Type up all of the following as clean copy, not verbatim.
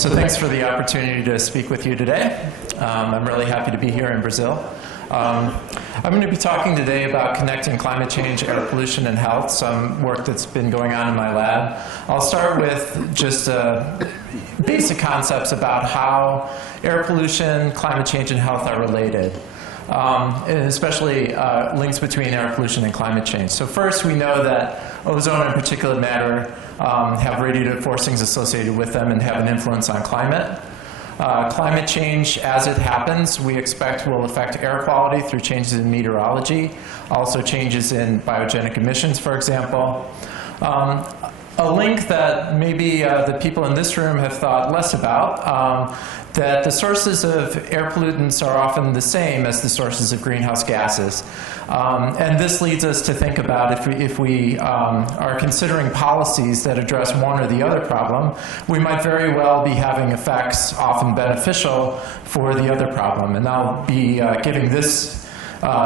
So thanks for the opportunity to speak with you today. I'm really happy to be here in Brazil. I'm going to be talking today about connecting climate change, air pollution, and health, some work that's been going on in my lab. I'll start with just basic concepts about how air pollution, climate change, and health are related, and especially links between air pollution and climate change. So first, we know that ozone and particulate matter have radiative forcings associated with them and have an influence on climate. Climate change, as it happens, we expect will affect air quality through changes in meteorology, also changes in biogenic emissions, for example. A link that maybe the people in this room have thought less about, that the sources of air pollutants are often the same as the sources of greenhouse gases. And this leads us to think about if we are considering policies that address one or the other problem, we might very well be having effects often beneficial for the other problem. And I'll be giving this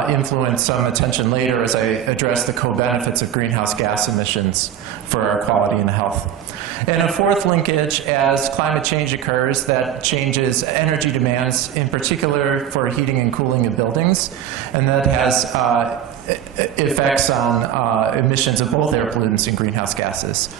influence some attention later as I address the co-benefits of greenhouse gas emissions for air quality and health. And a fourth linkage, as climate change occurs, that changes energy demands, in particular for heating and cooling of buildings, and that has effects on emissions of both air pollutants and greenhouse gases.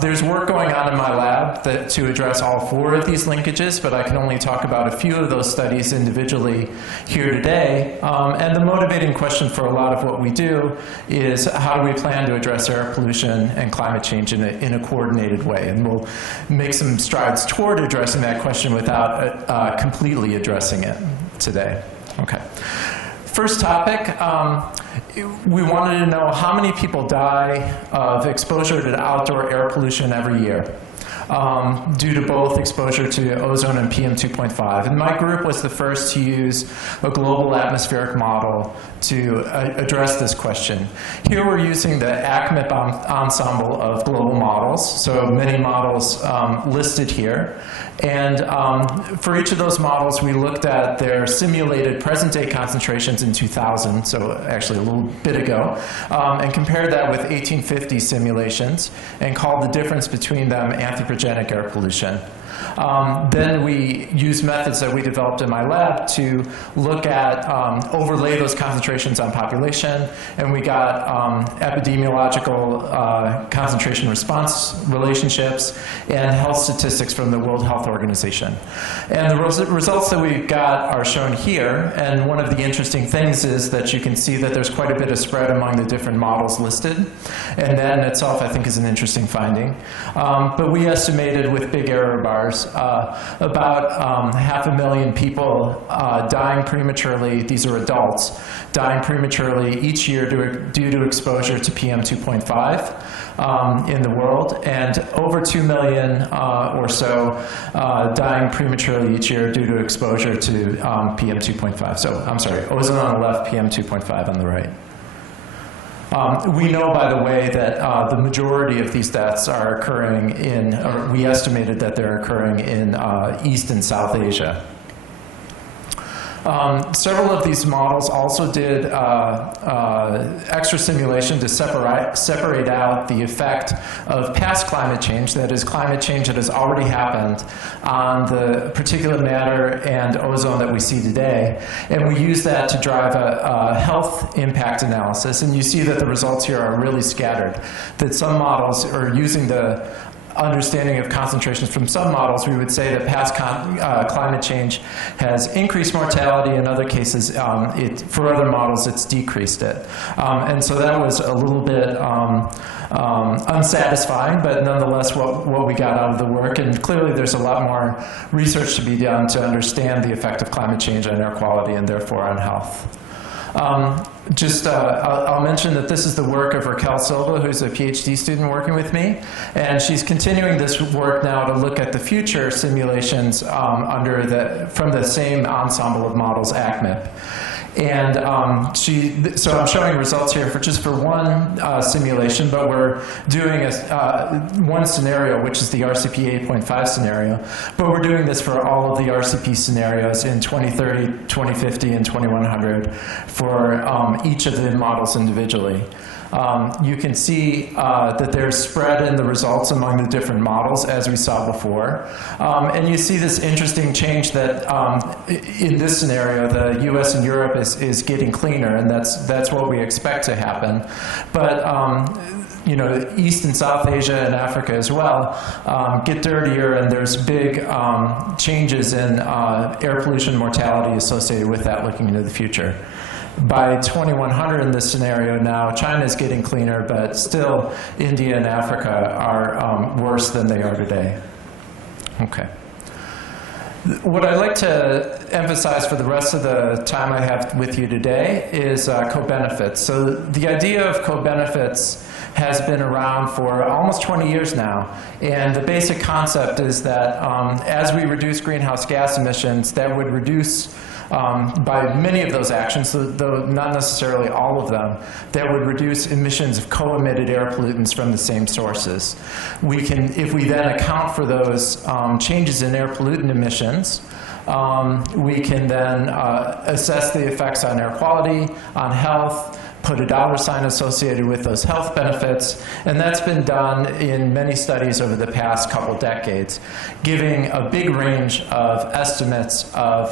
There's work going on in my lab to address all four of these linkages, but I can only talk about a few of those studies individually here today. And the motivating question for a lot of what we do is how do we plan to address air pollution and climate change in a coordinated way? And we'll make some strides toward addressing that question without completely addressing it today. Okay. First topic, we wanted to know how many people die of exposure to outdoor air pollution every year due to both exposure to ozone and PM2.5. And my group was the first to use a global atmospheric model to address this question. Here we're using the ACCMIP ensemble of global models, so many models listed here. And for each of those models, we looked at their simulated present-day concentrations in 2000, so actually a little bit ago, and compared that with 1850 simulations and called the difference between them anthropogenic air pollution. Then we used methods that we developed in my lab to look at, overlay those concentrations on population, and we got epidemiological concentration response relationships and health statistics from the World Health Organization. And the results that we got are shown here, and one of the interesting things is that you can see that there's quite a bit of spread among the different models listed, and that in itself I think is an interesting finding. But we estimated with big error bars about 500,000 people dying prematurely, these are adults, dying prematurely each year due to exposure to PM2.5 in the world, and over 2 million or so dying prematurely each year due to exposure to PM2.5. So, I'm sorry, ozone on the left, PM2.5 on the right. We know, by the way, that the majority of these deaths are occurring in, or we estimated that they're occurring in East and South Asia. Several of these models also did extra simulation to separate out the effect of past climate change, that is climate change that has already happened, on the particulate matter and ozone that we see today. And we use that to drive a health impact analysis. And you see that the results here are really scattered, that some models are using the understanding of concentrations from some models, we would say that past climate change has increased mortality. In other cases, for other models, it's decreased it. And so that was a little bit unsatisfying, but nonetheless what we got out of the work. And clearly there's a lot more research to be done to understand the effect of climate change on air quality and therefore on health. I'll mention that this is the work of Raquel Silva, who's a PhD student working with me, and she's continuing this work now to look at the future simulations from the same ensemble of models, ACCMIP. And so I'm showing results here for one simulation, but we're doing one scenario, which is the RCP 8.5 scenario. But we're doing this for all of the RCP scenarios in 2030, 2050, and 2100 for each of the models individually. You can see that there's spread in the results among the different models, as we saw before. And you see this interesting change that in this scenario, the US and Europe is getting cleaner, and that's what we expect to happen. But you know, East and South Asia and Africa as well get dirtier, and there's big changes in air pollution mortality associated with that looking into the future. By 2100 in this scenario now, China is getting cleaner, but still India and Africa are worse than they are today. Okay. What I'd like to emphasize for the rest of the time I have with you today is co-benefits. So the idea of co-benefits has been around for almost 20 years now. And the basic concept is that as we reduce greenhouse gas emissions, that would reduce by many of those actions, though not necessarily all of them, that would reduce emissions of co-emitted air pollutants from the same sources. We can, if we then account for those changes in air pollutant emissions, we can then assess the effects on air quality, on health, put a dollar sign associated with those health benefits, and that's been done in many studies over the past couple decades, giving a big range of estimates of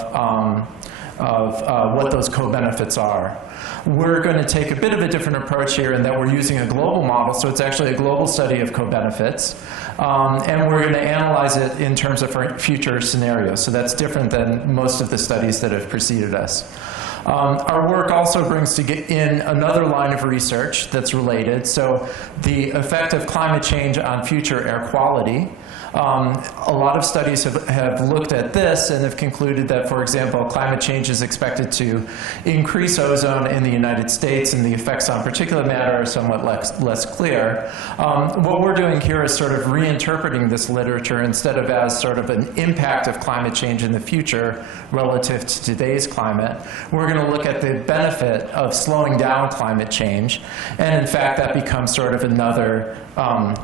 what those co-benefits are. We're going to take a bit of a different approach here in that we're using a global model, so it's actually a global study of co-benefits, and we're going to analyze it in terms of future scenarios, so that's different than most of the studies that have preceded us. Our work also brings in another line of research that's related, so the effect of climate change on future air quality. A lot of studies have looked at this and have concluded that, for example, climate change is expected to increase ozone in the United States, and the effects on particulate matter are somewhat less clear. What we're doing here is sort of reinterpreting this literature instead of as sort of an impact of climate change in the future relative to today's climate. We're going to look at the benefit of slowing down climate change, and in fact that becomes sort of another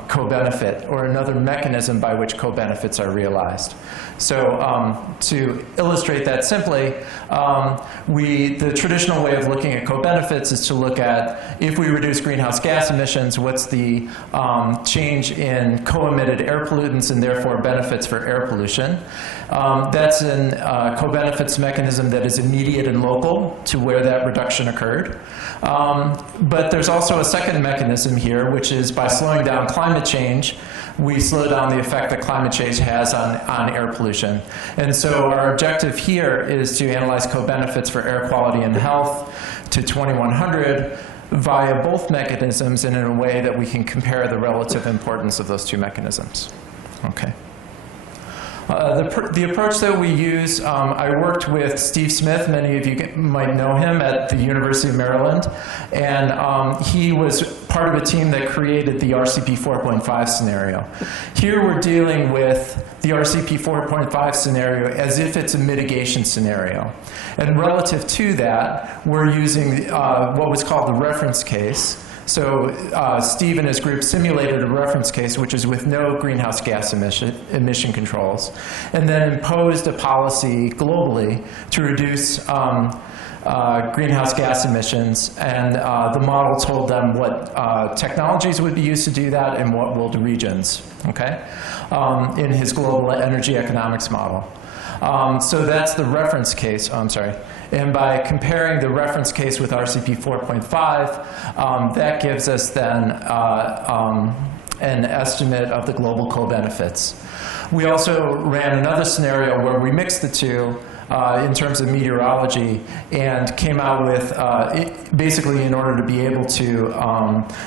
co-benefit or another mechanism by which co-benefits are realized. So to illustrate that simply, the traditional way of looking at co-benefits is to look at, if we reduce greenhouse gas emissions, what's the change in co-emitted air pollutants and therefore benefits for air pollution. That's a co-benefits mechanism that is immediate and local to where that reduction occurred. But there's also a second mechanism here, which is by slowing down climate change, we slow down the effect that climate change has on air pollution. And so our objective here is to analyze co-benefits for air quality and health to 2100 via both mechanisms and in a way that we can compare the relative importance of those two mechanisms. Okay. The approach that we use, I worked with Steve Smith, many of you might know him, at the University of Maryland, and he was part of a team that created the RCP 4.5 scenario. Here we're dealing with the RCP 4.5 scenario as if it's a mitigation scenario. And relative to that, we're using what was called the reference case. So Steve and his group simulated a reference case, which is with no greenhouse gas emission controls, and then imposed a policy globally to reduce greenhouse gas emissions. And the model told them what technologies would be used to do that and what world regions, okay, in his global energy economics model. So that's the reference case. Oh, I'm sorry. And by comparing the reference case with RCP 4.5, that gives us then an estimate of the global co-benefits. We also ran another scenario where we mixed the two in terms of meteorology and came out with, basically in order to be able to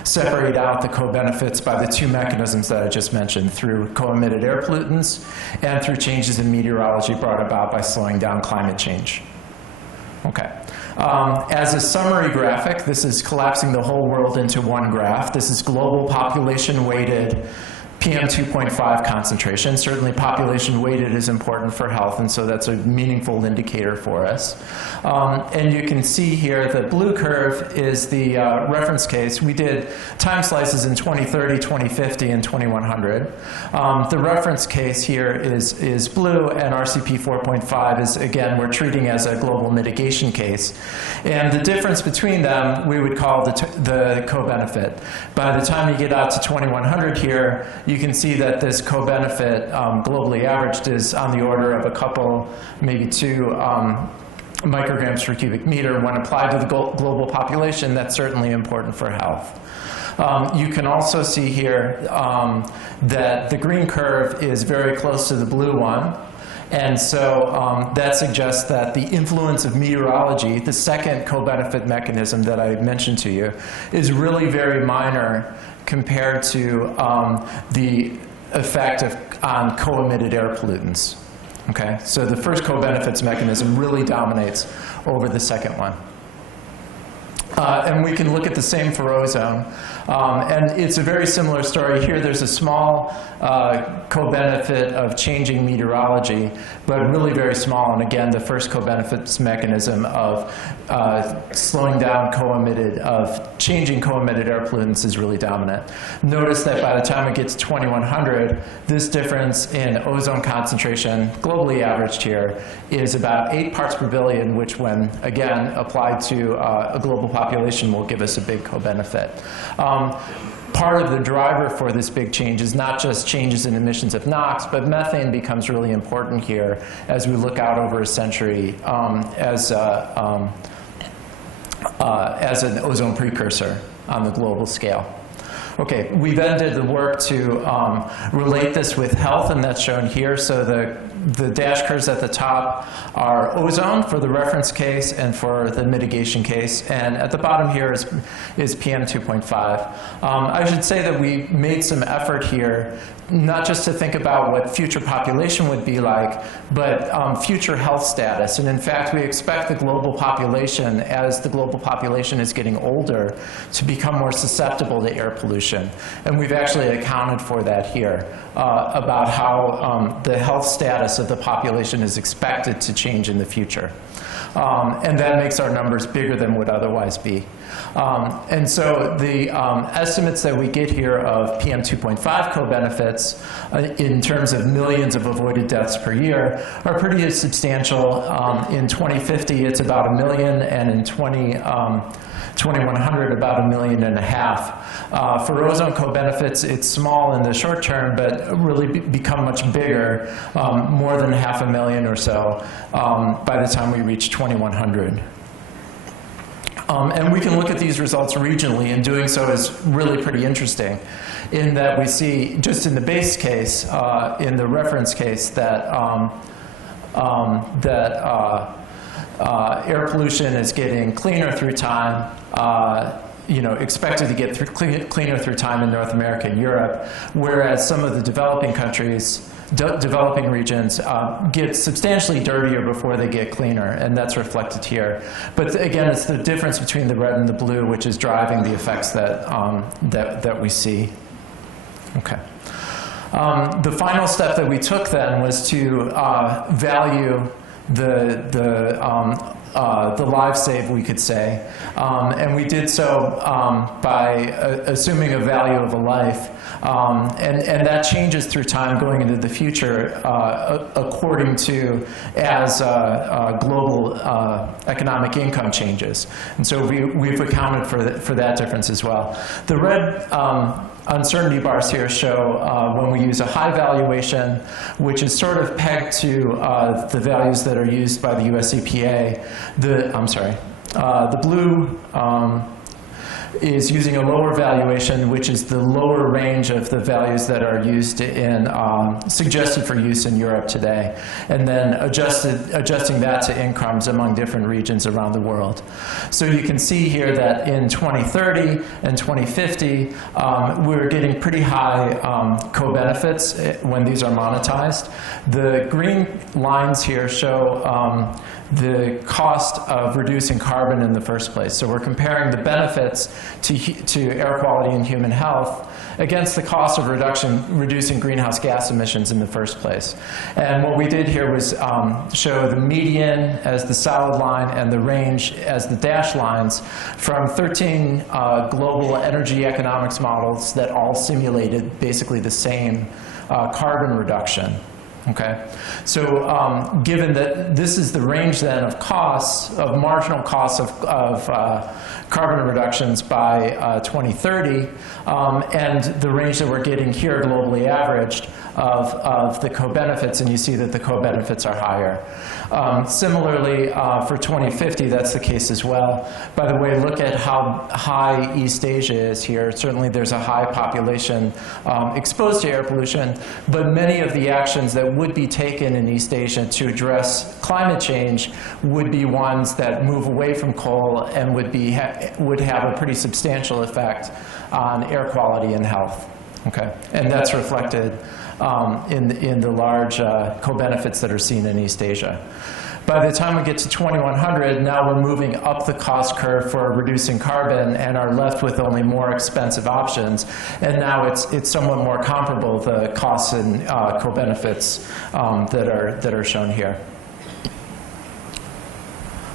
separate out the co-benefits by the two mechanisms that I just mentioned, through co-emitted air pollutants and through changes in meteorology brought about by slowing down climate change. Okay. As a summary graphic, this is collapsing the whole world into one graph. This is global population-weighted PM 2.5 concentration. Certainly population weighted is important for health, and so that's a meaningful indicator for us. And you can see here the blue curve is the reference case. We did time slices in 2030, 2050, and 2100. The reference case here is blue, and RCP 4.5 is, again, we're treating as a global mitigation case. And the difference between them we would call the co-benefit. By the time you get out to 2100 here, you can see that this co-benefit globally averaged is on the order of a couple, maybe 2 micrograms per cubic meter. When applied to the global population, that's certainly important for health. You can also see here that the green curve is very close to the blue one. And so that suggests that the influence of meteorology, the second co-benefit mechanism that I mentioned to you, is really very minor compared to the effect on co-emitted air pollutants. Okay, so the first co-benefits mechanism really dominates over the second one. And we can look at the same for ozone. And it's a very similar story here. There's a small co-benefit of changing meteorology, but really very small. And again, the first co-benefits mechanism of slowing down changing co-emitted air pollutants is really dominant. Notice that by the time it gets to 2100, this difference in ozone concentration, globally averaged here, is about 8 parts per billion, which when, again, applied to a global population will give us a big co-benefit. Part of the driver for this big change is not just changes in emissions of NOx, but methane becomes really important here as we look out over a century as an ozone precursor on the global scale. Okay, we then did the work to relate this with health, and that's shown here. So the dash curves at the top are ozone for the reference case and for the mitigation case, and at the bottom here is PM 2.5. I should say that we made some effort here, not just to think about what future population would be like, but future health status. And in fact, we expect the global population, as the global population is getting older, to become more susceptible to air pollution. And we've actually accounted for that here, about how the health status of the population is expected to change in the future. And that makes our numbers bigger than would otherwise be. And so the estimates that we get here of PM 2.5 co-benefits in terms of millions of avoided deaths per year are pretty substantial. In 2050, it's about 1 million, and in 2100, about 1.5 million. For ozone co-benefits, it's small in the short term, but really become much bigger, more than 500,000 or so, by the time we reach 2100. And we can look at these results regionally, and doing so is really pretty interesting in that we see, just in the base case, in the reference case, that air pollution is getting cleaner through time, expected to get cleaner through time in North America and Europe, whereas some of the developing countries, developing regions get substantially dirtier before they get cleaner, and that's reflected here. But again, it's the difference between the red and the blue which is driving the effects that we see. Okay. The final step that we took then was to value the lives saved, we could say. And we did so by assuming a value of a life. And that changes through time going into the future according to as global economic income changes. And so we've accounted for that difference as well. The red uncertainty bars here show when we use a high valuation, which is sort of pegged to the values that are used by the US EPA. The blue is using a lower valuation, which is the lower range of the values that are used in, suggested for use in Europe today, and then adjusting that to incomes among different regions around the world. So you can see here that in 2030 and 2050, we're getting pretty high co-benefits when these are monetized. The green lines here show the cost of reducing carbon in the first place. So we're comparing the benefits to air quality and human health against the cost of reducing greenhouse gas emissions in the first place. And what we did here was show the median as the solid line and the range as the dashed lines from 13 global energy economics models that all simulated basically the same carbon reduction. Okay, so given that this is the range then of costs, of marginal costs of carbon reductions by 2030, and the range that we're getting here globally averaged of the co-benefits, and you see that the co-benefits are higher. Similarly, for 2050, that's the case as well. By the way, look at how high East Asia is here. Certainly there's a high population exposed to air pollution, but many of the actions that would be taken in East Asia to address climate change would be ones that move away from coal and would have a pretty substantial effect on air quality and health. Okay, and that's reflected in the large co-benefits that are seen in East Asia. By the time we get to 2100, now we're moving up the cost curve for reducing carbon and are left with only more expensive options. And now it's somewhat more comparable, the costs and co-benefits that are shown here.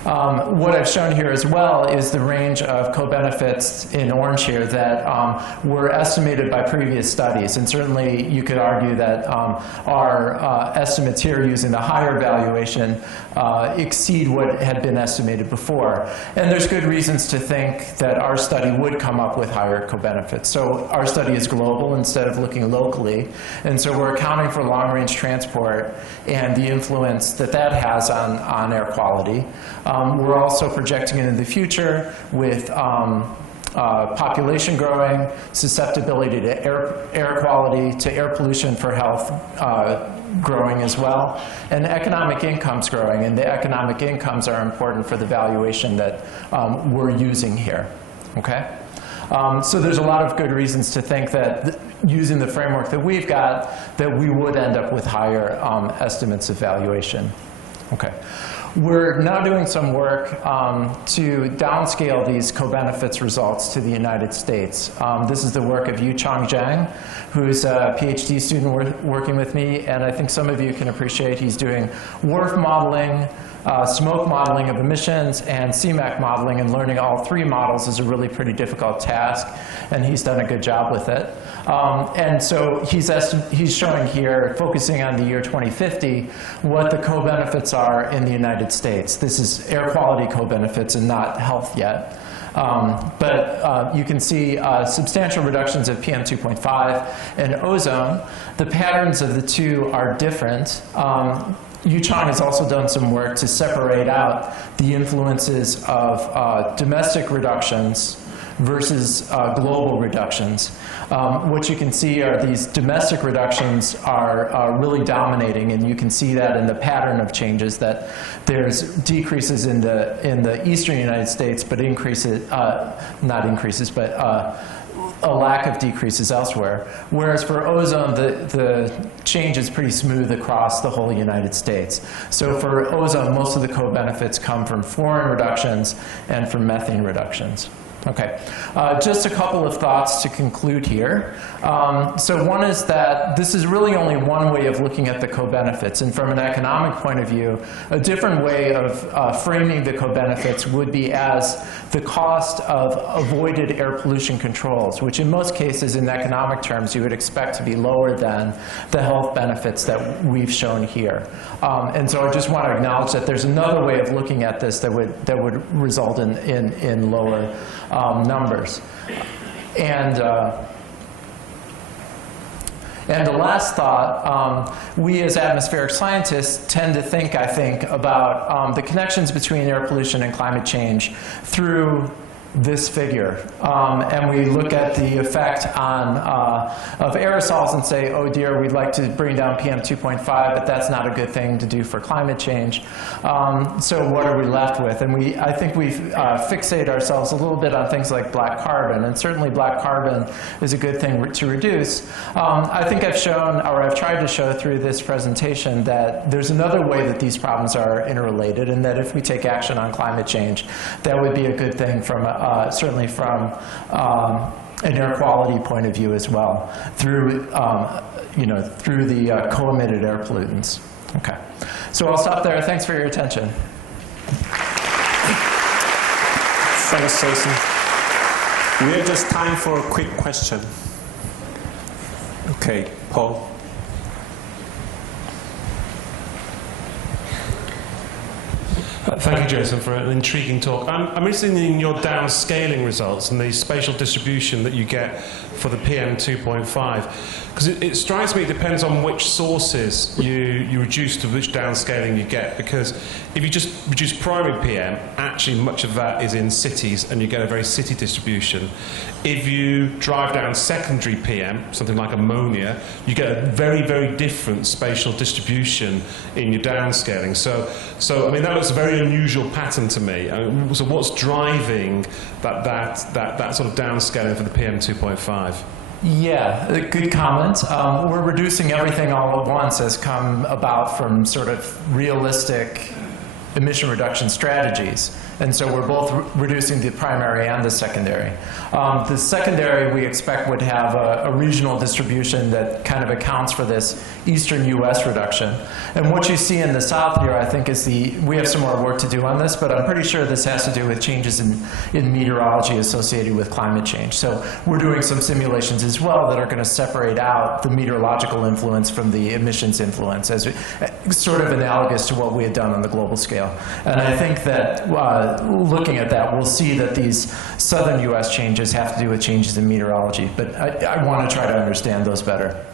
What I've shown here as well is the range of co-benefits in orange here that were estimated by previous studies. And certainly you could argue that our estimates here using the higher valuation exceed what had been estimated before. And there's good reasons to think that our study would come up with higher co-benefits. So our study is global instead of looking locally. And so we're accounting for long-range transport and the influence that that has on air quality. We're also projecting into the future with population growing, susceptibility to air quality, to air pollution for health growing as well, and economic incomes growing. And the economic incomes are important for the valuation that we're using here. Okay? So there's a lot of good reasons to think that using the framework that we've got, that we would end up with higher estimates of valuation. Okay. We're now doing some work to downscale these co-benefits results to the United States. This is the work of Yu-Chang Zhang, who's a PhD student working with me, and I think some of you can appreciate he's doing WRF modeling, smoke modeling of emissions, and CMAQ modeling, and learning all three models is a really pretty difficult task, and he's done a good job with it. And so he's showing here, focusing on the year 2050, what the co-benefits are in the United States. This is air quality co-benefits and not health yet. But you can see substantial reductions of PM2.5 and ozone. The patterns of the two are different. Yu-Chang has also done some work to separate out the influences of domestic reductions versus global reductions. What you can see are these domestic reductions are really dominating, and you can see that in the pattern of changes, that there's decreases in the eastern United States, but not increases, but a lack of decreases elsewhere. Whereas for ozone, the change is pretty smooth across the whole United States. So for ozone, most of the co-benefits come from fluorine reductions and from methane reductions. Okay, just a couple of thoughts to conclude here. So one is that this is really only one way of looking at the co-benefits, and from an economic point of view, a different way of framing the co-benefits would be as the cost of avoided air pollution controls, which in most cases in economic terms you would expect to be lower than the health benefits that we've shown here. And so I just want to acknowledge that there's another way of looking at this that would result in lower numbers. And the last thought, we as atmospheric scientists tend to think, I think, about the connections between air pollution and climate change through this figure, and we look at the effect of aerosols and say, oh dear, we'd like to bring down PM 2.5, but that's not a good thing to do for climate change. So what are we left with? And I think we fixate ourselves a little bit on things like black carbon, and certainly black carbon is a good thing to reduce. I think I've shown, or I've tried to show through this presentation, that there's another way that these problems are interrelated, and that if we take action on climate change, that would be a good thing from certainly from an air quality point of view as well, through through the co-emitted air pollutants. Okay, so I'll stop there. Thanks for your attention. Thanks, Jason. We have just time for a quick question. Okay, Paul. Thank you, Jason, for an intriguing talk. I'm interested in your downscaling results and the spatial distribution that you get for the PM 2.5. Because it strikes me it depends on which sources you reduce to which downscaling you get. Because if you just reduce primary PM, actually much of that is in cities, and you get a very city distribution. If you drive down secondary PM, something like ammonia, you get a very, very different spatial distribution in your downscaling. So I mean, that looks a very unusual pattern to me. So what's driving that sort of downscaling for the PM 2.5? Yeah, good comment. We're reducing everything all at once has come about from sort of realistic emission reduction strategies. And so we're both reducing the primary and the secondary. The secondary, we expect, would have a regional distribution that kind of accounts for this eastern US reduction. And what you see in the south here, I think, is we have some more work to do on this, but I'm pretty sure this has to do with changes in meteorology associated with climate change. So we're doing some simulations as well that are going to separate out the meteorological influence from the emissions influence, as sort of analogous to what we had done on the global scale. And I think that looking at that, we'll see that these southern US changes have to do with changes in meteorology, but I want to try to understand those better.